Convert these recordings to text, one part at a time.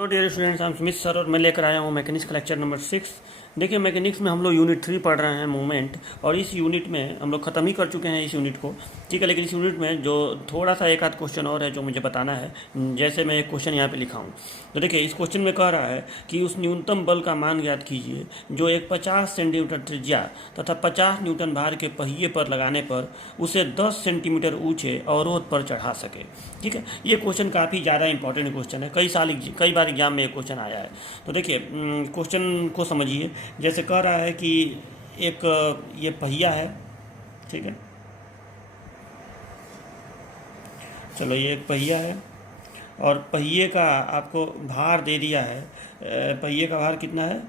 Hello dear students, I am Smith sir और मैं लेकर आया हूँ मैकेनिक्स का लेक्चर नंबर 6। देखिए, मैकेनिक्स में हम लोग यूनिट 3 पढ़ रहे हैं मूवमेंट, और इस यूनिट में हम लोग ख़त्म ही कर चुके हैं इस यूनिट को। ठीक है, लेकिन इस यूनिट में जो थोड़ा सा एक आध क्वेश्चन और है जो मुझे बताना है। जैसे मैं एक क्वेश्चन यहाँ पे लिखा हूँ, तो देखिए इस क्वेश्चन में कह रहा है कि उस न्यूनतम बल का मान ज्ञात कीजिए जो एक 50 सेंटीमीटर त्रिज्या तथा 50 न्यूटन भार के पहिए पर लगाने पर उसे 10 सेंटीमीटर ऊँचे अवरोध पर चढ़ा सके। ठीक है, ये क्वेश्चन काफ़ी ज़्यादा इंपॉर्टेंट क्वेश्चन है, कई बार एग्जाम में ये क्वेश्चन आया है। तो देखिए क्वेश्चन को समझिए। जैसे कह रहा है कि एक ये पहिया है, ठीक है, चलो ये एक पहिया है और पहिए का आपको भार दे दिया है। पहिए का भार कितना है,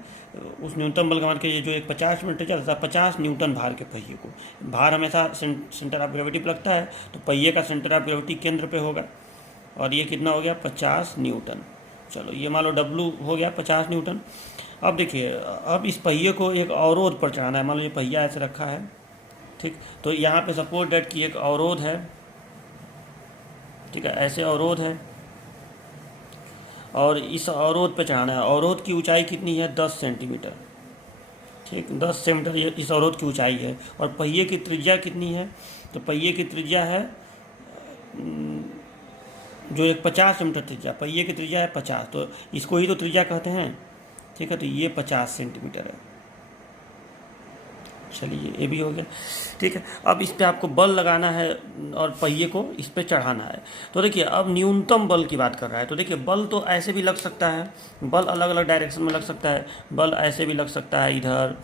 उस न्यूनतम बल का मान के जो एक 50 मीटर चलता है 50 न्यूटन भार के पहिए को। भार हमेशा सेंटर ऑफ ग्रेविटी पर लगता है, तो पहिए का सेंटर ऑफ ग्रेविटी केंद्र पे होगा, और ये कितना हो गया 50 न्यूटन। चलो ये मान लो डब्लू हो गया 50 न्यूटन। अब देखिए, अब इस पहिए को एक अवरोध पर चढ़ाना है। मान लो ये पहिया ऐसे रखा है, ठीक, तो यहाँ पे सपोज डेट की एक अवरोध है, ठीक है, ऐसे अवरोध है और इस अवरोध पे चढ़ाना है। अवरोध की ऊंचाई कितनी है, 10 सेंटीमीटर। ठीक, 10 सेंटीमीटर ये इस अवरोध की ऊंचाई है। और पहिए की त्रिज्या कितनी है, तो पहिए की त्रिज्या है जो एक 50 सेंटीमीटर त्रिज्या, पहिए की त्रिज्या है 50, तो इसको ही तो त्रिज्या कहते हैं। ठीक है, तो ये 50 सेंटीमीटर है। चलिए ये भी हो गया। ठीक है, अब इस पे आपको बल लगाना है और पहिए को इस पे चढ़ाना है। तो देखिए अब न्यूनतम बल की बात कर रहा है। तो देखिए बल तो ऐसे भी लग सकता है, बल अलग अलग डायरेक्शन में लग सकता है। बल ऐसे भी लग सकता है, इधर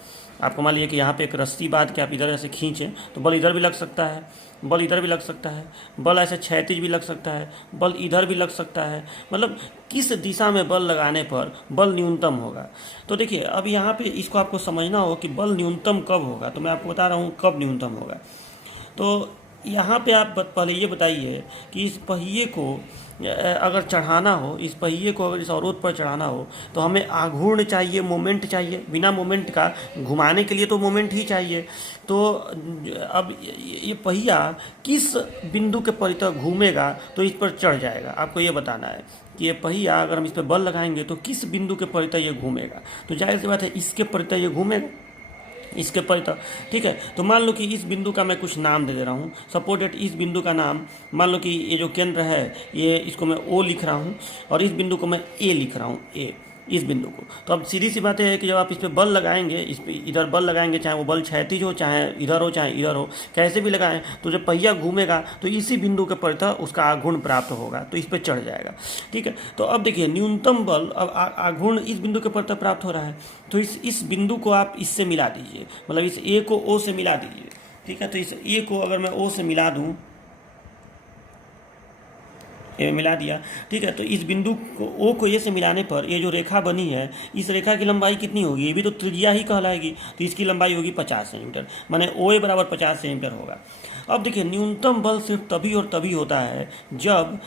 आपको मान लीजिए कि यहाँ पे एक रस्सी बांध के आप इधर ऐसे खींचें तो बल इधर भी लग सकता है, बल इधर भी लग सकता है, बल ऐसे क्षैतिज भी लग सकता है, बल इधर भी लग सकता है। मतलब किस दिशा में बल लगाने पर बल न्यूनतम होगा। तो देखिए अब यहाँ पे इसको आपको समझना हो कि बल न्यूनतम कब होगा, तो मैं आपको बता रहा हूँ कब न्यूनतम होगा। तो यहाँ पे आप पहले ये बताइए कि इस पहिए को अगर चढ़ाना हो, इस पहिए को अगर इस अवरोध पर चढ़ाना हो तो हमें आघूर्ण चाहिए, मोमेंट चाहिए। बिना मोमेंट का घुमाने के लिए तो मोमेंट ही चाहिए। तो अब ये पहिया किस बिंदु के परितः घूमेगा तो इस पर चढ़ जाएगा, आपको ये बताना है कि ये पहिया अगर हम इस पर बल लगाएंगे तो किस बिंदु के परितः ये घूमेगा। तो जाहिर सी बात है इसके परितः ये घूमेगा, इसके परितः। ठीक है, तो मान लो कि इस बिंदु का मैं कुछ नाम दे दे रहा हूँ। सपोज डेट इस बिंदु का नाम, मान लो कि ये जो केंद्र है ये, इसको मैं ओ लिख रहा हूँ और इस बिंदु को मैं ए लिख रहा हूँ, ए, इस बिंदु को। तो अब सीधी सी बात है कि जब आप इस पर बल लगाएंगे, इस पर इधर बल लगाएंगे, चाहे वो बल क्षैतिज हो, चाहे इधर हो, चाहे इधर हो, कैसे भी लगाएं, तो जब पहिया घूमेगा तो इसी बिंदु के परितः उसका आघूर्ण प्राप्त होगा, तो इस पर चढ़ जाएगा। ठीक है, तो अब देखिए न्यूनतम बल, अब आघूर्ण इस बिंदु के परितः प्राप्त हो रहा है, तो इस बिंदु को आप इससे मिला दीजिए, मतलब इस ए को ओ से मिला दीजिए। ठीक है, तो इस ए को अगर मैं ओ से मिला दूँ, ये मिला दिया। ठीक है, तो इस बिंदु को ओ को ए से मिलाने पर ये जो रेखा बनी है, इस रेखा की लंबाई कितनी होगी, ये भी तो त्रिज्या ही कहलाएगी, तो इसकी लंबाई होगी 50 सेंटीमीटर, माने ओ ए बराबर 50 सेंटीमीटर होगा। अब देखिए न्यूनतम बल सिर्फ तभी और तभी होता है जब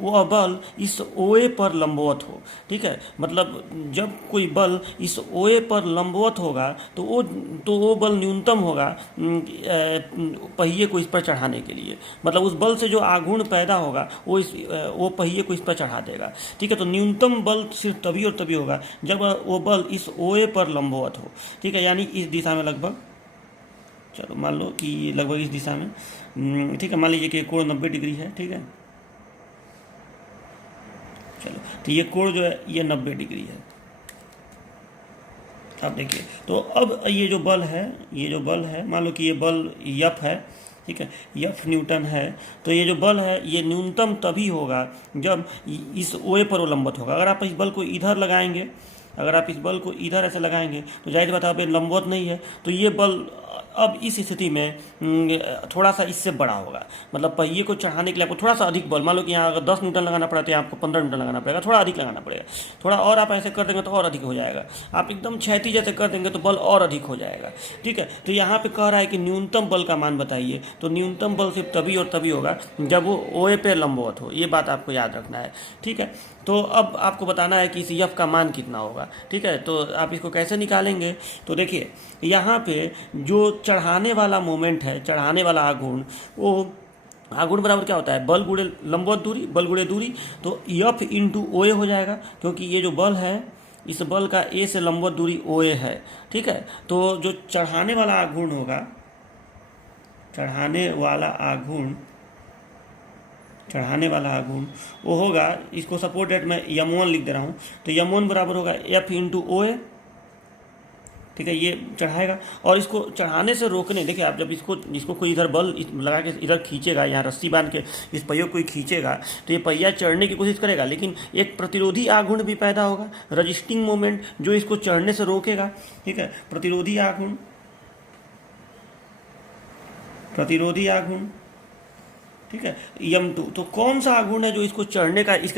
वह बल इस ओ ए पर लंबवत हो। ठीक है, मतलब जब कोई बल इस ओ ए पर लंबवत होगा तो वो बल न्यूनतम होगा पहिए को इस पर चढ़ाने के लिए। मतलब उस बल से जो आघूर्ण पैदा होगा वो पहिए को इस पर चढ़ा देगा। ठीक है, तो न्यूनतम बल सिर्फ तभी और तभी होगा जब वो बल इस ओ ए पर लंबवत हो। ठीक है, यानी इस दिशा में लगभग, चलो मान लो कि लगभग इस दिशा में। ठीक है, मान लीजिए कि कोण 90 डिग्री है। ठीक है, चलो तो ये कोण जो है ये 90 डिग्री है। अब देखिए, तो अब ये जो बल है, मान लो कि ये बल यफ है। ठीक है, यफ न्यूटन है, तो ये जो बल है ये न्यूनतम तभी होगा जब इस ओ ए पर वो लंबवत होगा। अगर आप इस बल को इधर लगाएंगे, अगर आप इस बल को इधर ऐसे लगाएंगे तो जाहिर बात है लंबवत नहीं है, तो ये बल अब इस स्थिति में थोड़ा सा इससे बड़ा होगा। मतलब पहिए को चढ़ाने के लिए आपको थोड़ा सा अधिक बल, मान लो कि यहाँ अगर 10 न्यूटन लगाना पड़ा तो यहाँ आपको 15 न्यूटन लगाना पड़ेगा, थोड़ा अधिक लगाना पड़ेगा। थोड़ा और आप ऐसे कर देंगे तो और अधिक हो जाएगा। आप एकदम क्षैतिज जैसे कर देंगे तो बल और अधिक हो जाएगा। ठीक है, तो यहाँ पे कह रहा है कि न्यूनतम बल का मान बताइए, तो न्यूनतम बल सिर्फ तभी और तभी होगा जब वो ओ ए पे लंबवत हो। ये बात आपको याद रखना है। ठीक है, तो अब आपको बताना है कि इस यफ का मान कितना होगा। ठीक है, तो आप इसको कैसे निकालेंगे, तो देखिए यहाँ पे जो चढ़ाने वाला मोमेंट है, चढ़ाने वाला आघूर्ण, वो आघूर्ण बराबर क्या होता है, बल गुणे लंबवत दूरी, बल गुणे दूरी, तो एफ इंटू ओ ए हो जाएगा, क्योंकि ये जो बल है इस बल का ए से लंबवत दूरी ओ ए है। ठीक है, तो जो चढ़ाने वाला आघूर्ण होगा, चढ़ाने वाला आघूर्ण वो होगा, इसको सपोर्ट डेट में यम1 लिख दे रहा हूँ, तो यम1 बराबर होगा एफ इंटू ओ ए। ठीक है, ये चढ़ाएगा, और इसको चढ़ाने से रोकने, देखिए आप जब इसको कोई इधर बल लगा के इधर खींचेगा, यहाँ रस्सी बांध के इस पहिए को कोई खींचेगा, तो ये पहिया चढ़ने की कोशिश करेगा, लेकिन एक प्रतिरोधी आघूर्ण भी पैदा होगा, रजिस्टिंग मोमेंट, जो इसको चढ़ने से रोकेगा। ठीक है, प्रतिरोधी आघूर्ण। ठीक है, यम2, तो कौन सा आघूर्ण है जो इसके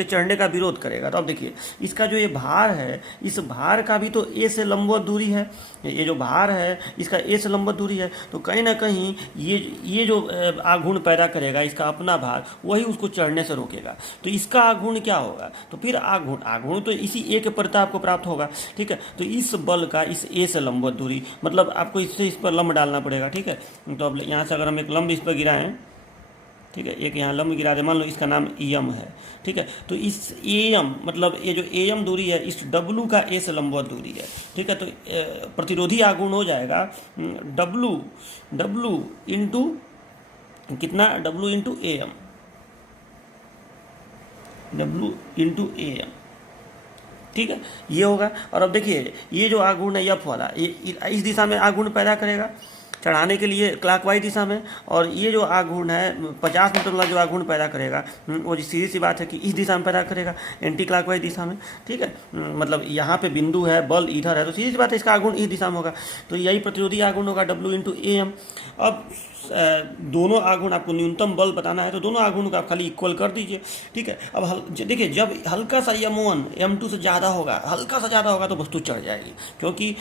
चढ़ने का विरोध करेगा? तो अब देखिए, इसका जो ये भार है, इस भार का भी तो ए से लंबवत दूरी है, ये जो भार है इसका ए से लंबवत दूरी है, तो कहीं ना कहीं ये जो आघूर्ण पैदा करेगा, इसका अपना भार, वही उसको चढ़ने से रोकेगा। तो इसका आघूर्ण क्या होगा? तो फिर आघूर्ण तो इसी ए के प्रति आपको प्राप्त होगा। ठीक है, तो इस बल का इस ए से लंबवत दूरी, मतलब आपको इससे इस पर लंब डालना पड़ेगा। ठीक है, तो अब यहाँ से अगर हम एक लंब इस पर गिराएं, ठीक है, एक यहाँ लंब गिरा दे, मान लो इसका नाम एम है। ठीक है, तो इस एम, मतलब ये जो एम दूरी है, इस डब्लू का ए से लंबवत दूरी है। ठीक है, तो प्रतिरोधी आघूर्ण हो जाएगा डब्लू इंटू कितना, डब्लू इंटू एम। ठीक है, ये होगा। और अब देखिए, ये जो आघूर्ण है एफ वाला, ये इस दिशा में आघूर्ण पैदा करेगा चढ़ाने के लिए क्लॉकवाइज दिशा में, और ये जो आघूर्ण है 50 मीटर वाला जो आघूर्ण पैदा करेगा, वो सीधी सी बात है कि इस दिशा में पैदा करेगा, एंटी क्लॉकवाइज दिशा में। ठीक है, मतलब यहाँ पे बिंदु है, बल इधर है, तो सीधी सी बात है इसका आघूर्ण इस दिशा में होगा, तो यही प्रतिरोधी आघूर्ण होगा डब्ल्यू इंटू ए एम। अब दोनों आघूर्ण, आपको न्यूनतम बल बताना है, तो दोनों आघूर्ण को आप खाली इक्वल कर दीजिए। ठीक है, अब देखिए, जब हल्का सा M1 M2 से ज़्यादा होगा, हल्का सा ज़्यादा होगा, तो वस्तु चढ़ जाएगी, क्योंकि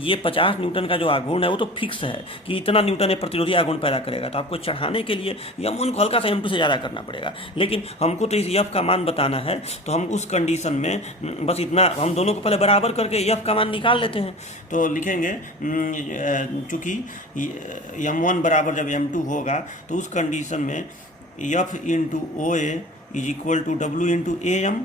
ये 50 न्यूटन का जो आघूर्ण है वो तो फिक्स है कि इतना न्यूटन है प्रतिरोधी आघूर्ण पैदा करेगा, तो आपको चढ़ाने के लिए M1 को हल्का सा M2 से ज़्यादा करना पड़ेगा। लेकिन हमको तो इस F का मान बताना है, तो हम उस कंडीशन में बस इतना, हम दोनों को पहले बराबर करके F का मान निकाल लेते हैं। तो लिखेंगे, चूँकि M1 बराबर जब M2 होगा, तो उस कंडीशन में F into O A is equal to W into A M.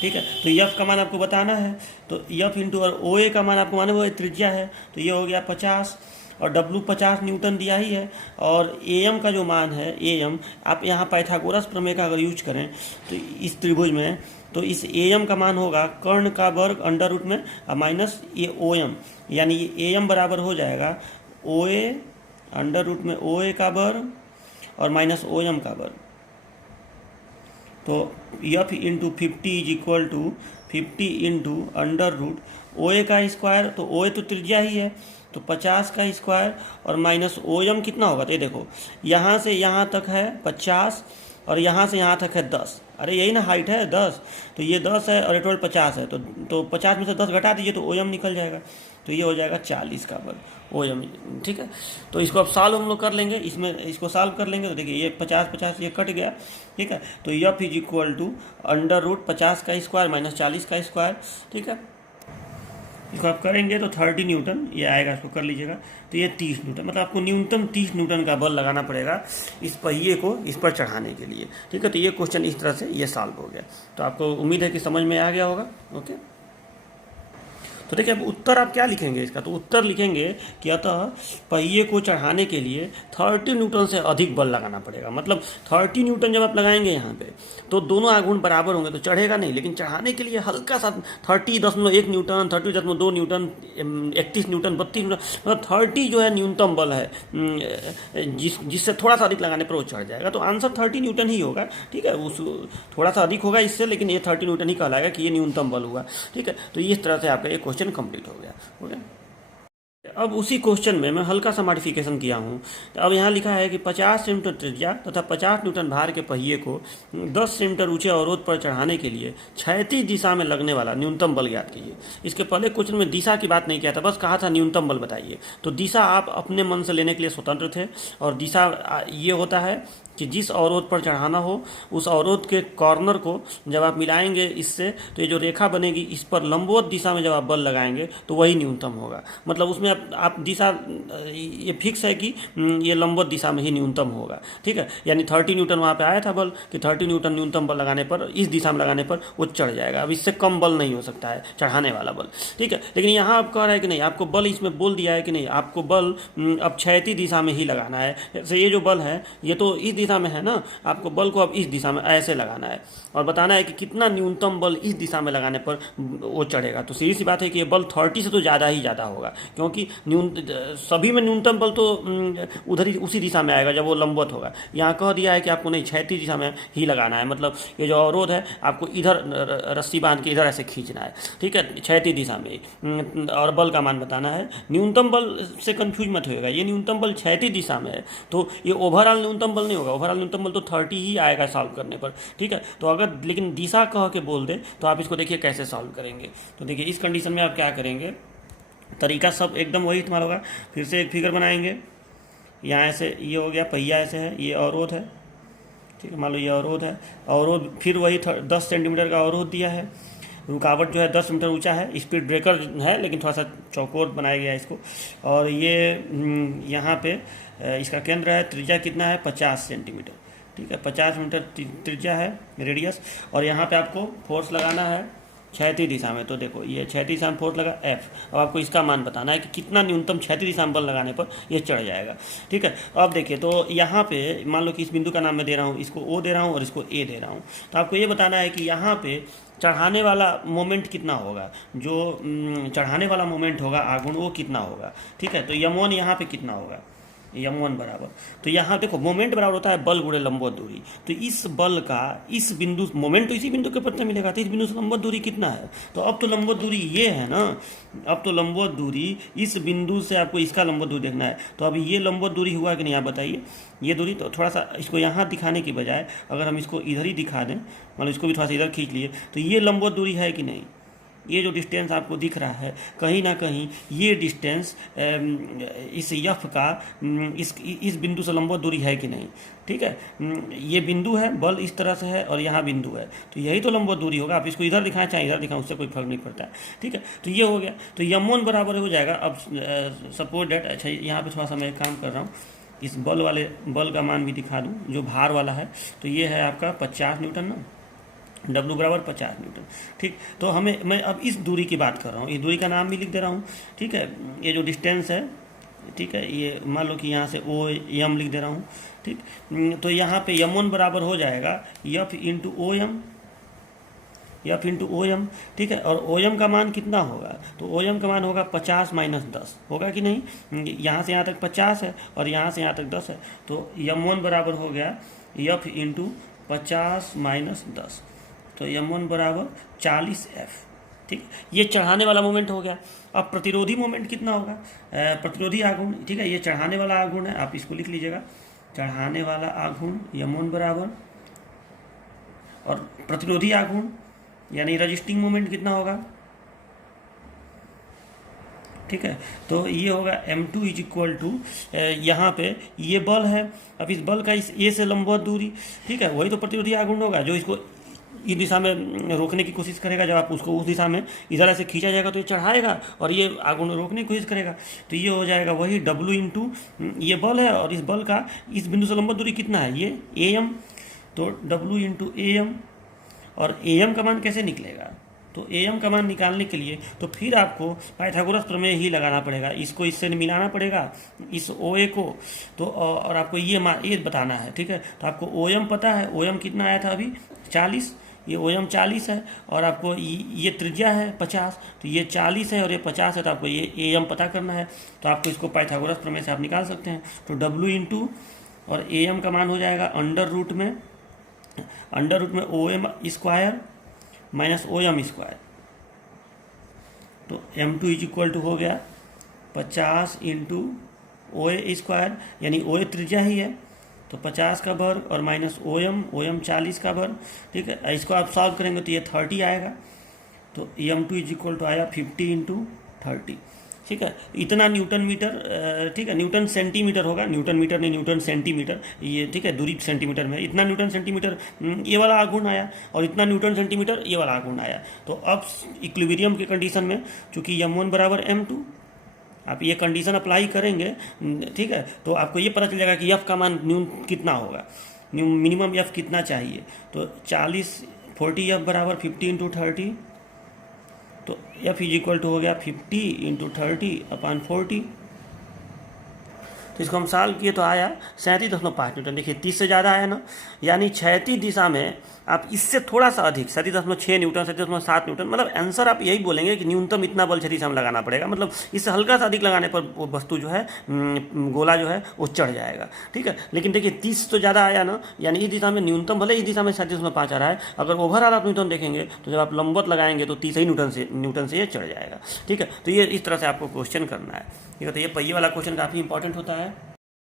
ठीक है, तो F का मान आपको बताना है, तो F इंटू और ओ ए का मान आपको माने वो त्रिज्या है, तो ये हो गया 50, और W 50 न्यूटन दिया ही है, और AM का जो मान है AM, आप यहाँ पाइथागोरस प्रमेय का अगर यूज करें तो इस त्रिभुज में, तो इस AM का मान होगा कर्ण का वर्ग अंडर रूट में माइनस ये OM, यानी ये AM बराबर हो जाएगा OA अंडर रूट में OA का वर्ग और माइनस OM का वर्ग। तो F into 50 is equal to 50 into under root OA का स्क्वायर, तो OA तो त्रिज्या ही है, तो 50 का स्क्वायर और माइनस OM कितना होगा, तो ये देखो, यहाँ से यहाँ तक है 50 और यहाँ से यहाँ तक है 10, अरे यही ना हाइट है 10, तो ये 10 है और ये टोटल 50 है, तो 50 में से 10 घटा दीजिए तो OM निकल जाएगा, तो ये हो जाएगा 40 का वर्ग OM। ठीक है, तो इसको अब सॉल्व हम लोग कर लेंगे, इसको सॉल्व कर लेंगे, तो देखिए ये 50 ये कट गया। ठीक है, तो F is equal to under root 50 का स्क्वायर माइनस 40 का स्क्वायर। ठीक है, इसको आप करेंगे तो 30 न्यूटन ये आएगा, इसको कर लीजिएगा, तो ये 30 न्यूटन, मतलब आपको न्यूनतम 30 न्यूटन का बल लगाना पड़ेगा इस पहिए को इस पर चढ़ाने के लिए। ठीक है, तो ये क्वेश्चन इस तरह से ये सॉल्व हो गया, तो आपको उम्मीद है कि समझ में आ गया होगा। ओके, तो देखिए अब उत्तर आप क्या लिखेंगे इसका, तो उत्तर लिखेंगे कि अतः पहिए को चढ़ाने के लिए 30 न्यूटन से अधिक बल लगाना पड़ेगा। मतलब 30 न्यूटन जब आप लगाएंगे यहाँ पे, तो दोनों आघूर्ण बराबर होंगे, तो चढ़ेगा नहीं, लेकिन चढ़ाने के लिए हल्का सा 30.1 न्यूटन, 30.2 न्यूटन, 31 न्यूटन, 32 न्यूटन, मतलब 30 जो है न्यूनतम बल है, जिससे थोड़ा सा अधिक लगाने पर वो चढ़ जाएगा, तो आंसर 30 न्यूटन ही होगा। ठीक है, उस थोड़ा सा अधिक होगा इससे, लेकिन ये 30 न्यूटन ही कहलाएगा कि ये न्यूनतम बल हुआ। ठीक है, तो इस तरह से आपका ये क्वेश्चन कंप्लीट हो गया। ओके, अब उसी क्वेश्चन में मैं हल्का सा मॉडिफिकेशन किया हूँ। तो अब यहाँ लिखा है कि 50 सेंटीमीटर त्रिज्या तथा 50 न्यूटन भार के पहिए को 10 सेंटीमीटर ऊंचे अवरोध पर चढ़ाने के लिए क्षैतिज दिशा में लगने वाला न्यूनतम बल ज्ञात कीजिए। इसके पहले क्वेश्चन में दिशा की बात नहीं किया था, बस कहा था न्यूनतम बल बताइए। तो दिशा आप अपने मन से लेने के लिए स्वतंत्र थे, और दिशा ये होता है कि जिस अवरोध पर चढ़ाना हो उस अवरोध के कॉर्नर को जब आप मिलाएंगे इससे, तो ये जो रेखा बनेगी इस पर लंबवत दिशा में जब आप बल लगाएंगे तो वही न्यूनतम होगा। मतलब उसमें आप दिशा ये फिक्स है कि ये लंबवत दिशा में ही न्यूनतम होगा। ठीक है, यानी 30 न्यूटन वहाँ पे आया था बल कि 30 न्यूटन न्यूनतम बल लगाने पर इस दिशा में लगाने पर वो चढ़ जाएगा। अब इससे कम बल नहीं हो सकता है चढ़ाने वाला बल। ठीक है, लेकिन यहाँ आप कह रहे हैं कि नहीं, आपको बल इसमें बोल दिया है कि नहीं, आपको बल अब क्षैतिज दिशा में ही लगाना है। जैसे ये जो बल है ये तो इस दिशा में है ना, आपको बल को अब इस दिशा में ऐसे लगाना है और बताना है कि कितना न्यूनतम बल इस दिशा में लगाने पर वो चढ़ेगा। तो सीधी सी बात है कि ये बल 30 से तो ज़्यादा ही ज़्यादा होगा, क्योंकि सभी में न्यूनतम बल तो उधर ही उसी दिशा में आएगा जब वो लंबवत होगा। यहाँ कह दिया है कि आपको नहीं क्षैतिज दिशा में ही लगाना है, मतलब ये जो अवरोध है आपको इधर रस्सी बांध के इधर ऐसे खींचना है। ठीक है, क्षैतिज दिशा में, और बल का मान बताना है। न्यूनतम बल से कंफ्यूज मत होएगा, ये न्यूनतम बल क्षैतिज दिशा में है तो ये ओवरऑल न्यूनतम बल नहीं होगा। ओवरऑल न्यूनतम बल तो 30 ही आएगा सॉल्व करने पर। ठीक है, तो अगर लेकिन दिशा कह के बोल दे तो आप इसको देखिए कैसे सॉल्व करेंगे। तो देखिए इस कंडीशन में आप क्या करेंगे, तरीका सब एकदम वही इस्तेमाल होगा। फिर से एक फिगर बनाएंगे, यहाँ ऐसे ये हो गया, पहिया ऐसे है, ये अवरोध है। ठीक है, मान लो ये अवरोध है, अवरोध फिर वही 10 सेंटीमीटर का अवरोध दिया है। रुकावट जो है 10 मीटर ऊंचा है, स्पीड ब्रेकर है लेकिन थोड़ा सा चौकोर बनाया गया है इसको। और ये यहाँ पे इसका केंद्र है, त्रिज्या कितना है 50 सेंटीमीटर। ठीक है, 50 मीटर त्रिज्या है, रेडियस। और यहाँ पे आपको फोर्स लगाना है क्षैतिज दिशा में। तो देखो ये क्षैतिज दिशा में फोर्स लगा F। अब आपको इसका मान बताना है कि कितना न्यूनतम क्षैतिज दिशा में बल लगाने पर ये चढ़ जाएगा। ठीक है, अब देखिए तो यहाँ पे मान लो कि इस बिंदु का नाम मैं दे रहा हूँ, इसको O दे रहा हूँ और इसको A दे रहा हूँ। तो आपको ये बताना है कि यहाँ पे चढ़ाने वाला मोमेंट कितना होगा, जो चढ़ाने वाला मोमेंट होगा आघूर्ण वो कितना होगा। ठीक है, तो m1 यहाँ पे कितना होगा, m1 बराबर, तो यहाँ देखो मोमेंट बराबर होता है बल गुणे लंबवत दूरी। तो इस बल का इस बिंदु, मोमेंट तो इसी बिंदु के पत्ते मिलेगा, तो इस बिंदु से लंबवत दूरी कितना है। तो अब तो लंबवत दूरी ये है ना, अब तो लंबवत दूरी इस बिंदु से आपको इसका लंबवत दूरी देखना है। तो अभी ये लंबवत दूरी हुआ कि नहीं आप बताइए, ये दूरी। तो थोड़ा सा इसको यहाँ दिखाने की बजाय अगर हम इसको इधर ही दिखा दें, मान लो इसको भी थोड़ा सा इधर खींच लिए, तो ये लंबवत दूरी है कि नहीं। ये जो डिस्टेंस आपको दिख रहा है कहीं ना कहीं ये डिस्टेंस इस यफ का इस बिंदु से लंबवत दूरी है कि नहीं। ठीक है, ये बिंदु है, बल इस तरह से है और यहाँ बिंदु है, तो यही तो लंबवत दूरी होगा। आप इसको इधर दिखाएं चाहे इधर दिखाएं, उससे कोई फर्क नहीं पड़ता है। ठीक है, तो ये हो गया, तो m1 बराबर हो जाएगा। अब सपोज डेट, अच्छा यहाँ पे थोड़ा सा मैं काम कर रहा हूँ, इस बल का मान भी दिखा दूँ जो भार वाला है। तो ये है आपका 50 न्यूटन ना, W बराबर 50 न्यूटन। ठीक, तो मैं अब इस दूरी की बात कर रहा हूँ, इस दूरी का नाम भी लिख दे रहा हूँ। ठीक है, ये जो डिस्टेंस है, ठीक है, ये मान लो कि यहाँ से OM लिख दे रहा हूँ। ठीक, तो यहाँ पे m1 बराबर हो जाएगा F इंटू OM। ठीक है, और OM का मान कितना होगा, तो OM का मान होगा 50 माइनस 10, होगा कि नहीं। यहाँ से यहाँ तक 50 है और यहाँ से यहाँ तक 10 है, तो m1 बराबर हो गया F इंटू 50 माइनस 10, तो m1 बराबर 40F। ठीक, ये चढ़ाने वाला मोमेंट हो गया। अब प्रतिरोधी मोमेंट कितना होगा, प्रतिरोधी आघूर्ण। ठीक है, ये चढ़ाने वाला आघूर्ण है, आप इसको लिख लीजिएगा, चढ़ाने वाला आघूर्ण m1 बराबर, और प्रतिरोधी आघूर्ण यानी रजिस्टिंग मोमेंट कितना होगा। ठीक है, तो ये होगा m2 इज इक्वल टू, यहाँ पे ये बल है, अब इस बल का इस A से लंबवत दूरी। ठीक है, वही तो प्रतिरोधी आघूर्ण होगा जो इसको इस दिशा में रोकने की कोशिश करेगा। जब आप उसको उस दिशा में इधर ऐसे खींचा जाएगा तो ये चढ़ाएगा और ये आघूर्ण रोकने की कोशिश करेगा। तो ये हो जाएगा वही W इंटू, ये बल है और इस बल का इस बिंदु से लंबवत दूरी कितना है, ये AM, तो W इंटू AM। और AM का मान कैसे निकलेगा, तो AM का मान निकालने के लिए तो फिर आपको पाइथागोरस प्रमेय ही लगाना पड़ेगा, इसको इससे मिलाना पड़ेगा इस OA को, तो और आपको ये बताना है। ठीक है, तो आपको OM पता है, OM कितना आया था अभी 40, ये OM 40 है और आपको ये त्रिज्या है 50, तो ये 40 है और ये 50 है, तो आपको ये AM पता करना है। तो आपको इसको पाइथागोरस प्रमेय से आप निकाल सकते हैं। तो W इंटू और AM का मान हो जाएगा अंडर रूट में OM square minus OM square. तो m2 इज इक्वल टू हो गया 50 इंटू OA स्क्वायर, यानी OA त्रिज्या ही है तो 50 का वर्ग और माइनस OM 40 का वर्ग। ठीक है, इसको आप सॉल्व करेंगे तो ये 30 आएगा। तो m2 इज इक्वल टू आया 50 इंटू 30। ठीक है, इतना न्यूटन मीटर, ठीक है, न्यूटन सेंटीमीटर होगा, न्यूटन मीटर नहीं, न्यूटन सेंटीमीटर, ये ठीक है, दूरी सेंटीमीटर में, इतना न्यूटन सेंटीमीटर ये वाला आघूर्ण आया, और इतना न्यूटन सेंटीमीटर ये वाला आघूर्ण आया। तो अब इक्विलिब्रियम की कंडीशन में चूंकि m1 बराबर m2, आप ये कंडीशन अप्लाई करेंगे, ठीक है, तो आपको ये पता चल जाएगा कि f का मान कितना होगा, मिनिमम f कितना चाहिए। तो 40 f बराबर 50 इंटू 30, तो f इज इक्वल टू हो गया 50 इंटू 30/40। तो इसको हम सॉल्व किए तो आया 37.5 न्यूटन। देखिए 30 से ज़्यादा आया ना, यानी क्षैतिज दिशा में आप इससे थोड़ा सा अधिक 37.6 न्यूटन, 37.7 न्यूटन, मतलब आंसर आप यही बोलेंगे कि न्यूनतम इतना बल क्षैतिज दिशा में लगाना पड़ेगा, मतलब इससे हल्का सा अधिक लगाने पर वो वस्तु जो है, गोला जो है वो चढ़ जाएगा, ठीक है। लेकिन देखिए 30 तो ज़्यादा आया ना, यानी इस दिशा में न्यूनतम, भले इस दिशा में 37.5 आ रहा है, अगर ओवरऑल आप न्यूटन देखेंगे तो जब आप लंबवत लगाएंगे तो 30 ही न्यूटन से ये चढ़ जाएगा, ठीक है। तो ये इस तरह से आपको क्वेश्चन करना है, ठीक है। तो ये पहिए वाला क्वेश्चन काफ़ी इंपॉर्टेंट होता है।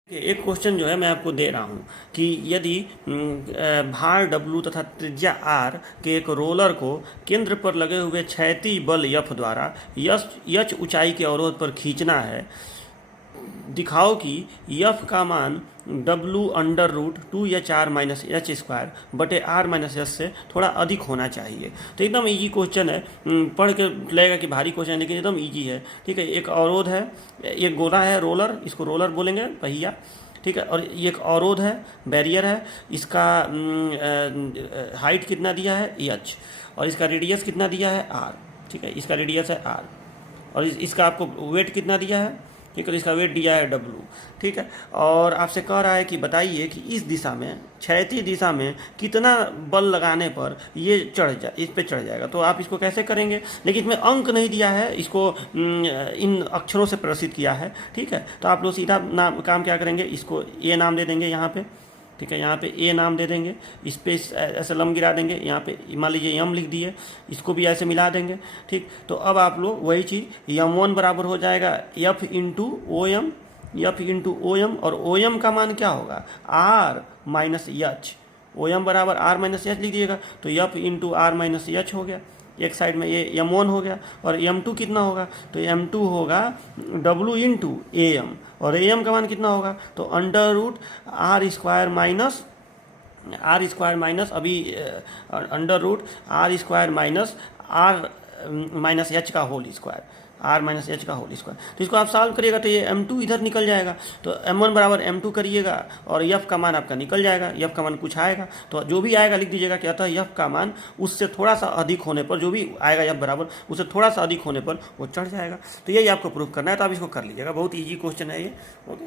एक क्वेश्चन जो है मैं आपको दे रहा हूँ कि यदि भार W तथा त्रिज्या R के एक रोलर को केंद्र पर लगे हुए क्षैतिज बल F द्वारा यच ऊंचाई के अवरोध पर खींचना है, दिखाओ कि F का मान W√2HR माइनस एच स्क्वायर बटे R माइनस एस से थोड़ा अधिक होना चाहिए। तो एकदम इजी क्वेश्चन है, पढ़ के लगेगा कि भारी क्वेश्चन है, लेकिन एकदम इजी है, ठीक है। एक अवरोध है, एक गोला है रोलर, इसको रोलर बोलेंगे, पहिया, ठीक है, और ये एक अवरोध है, बैरियर है, इसका हाइट कितना दिया है h, और इसका रेडियस कितना दिया है r, ठीक है, इसका रेडियस है r, और इसका आपको वेट कितना दिया है, ठीक है, इसका वेट दिया है W, ठीक है। और आपसे कह रहा है कि बताइए कि इस दिशा में, क्षैतिज दिशा में कितना बल लगाने पर ये इस पे चढ़ जाएगा। तो आप इसको कैसे करेंगे, लेकिन इसमें अंक नहीं दिया है, इसको इन अक्षरों से प्रदर्शित किया है, ठीक है। तो आप लोग सीधा काम क्या करेंगे, इसको A नाम दे देंगे यहाँ पे, ठीक है, यहाँ पे A नाम दे देंगे, इस पे ऐसे लम गिरा देंगे, यहाँ पे मान लीजिए m लिख दिए, इसको भी ऐसे मिला देंगे, ठीक। तो अब आप लोग वही चीज़ m1 बराबर हो जाएगा F into OM, F into OM, और OM का मान क्या होगा R माइनस एच, OM बराबर R माइनस एच लिख दिएगा, तो F into R minus H हो गया, एक साइड में ये m1 हो गया, और m2 कितना होगा, तो m2 होगा W इंटू AM, और AM का मान कितना होगा, तो √R² माइनस अभी √R² minus R minus H का whole square, R minus H का होल स्क्वायर। तो इसको आप सॉल्व करिएगा तो ये m2 इधर निकल जाएगा, तो m1 बराबर m2 करिएगा, और f का मान आपका निकल जाएगा, f का मान कुछ आएगा, तो जो भी आएगा लिख दीजिएगा कि अतः f का मान उससे थोड़ा सा अधिक होने पर, जो भी आएगा f बराबर उससे थोड़ा सा अधिक होने पर वो चढ़ जाएगा। तो यही आपको प्रूफ करना है, तो आप इसको कर लीजिएगा, बहुत ईजी क्वेश्चन है ये, ओके।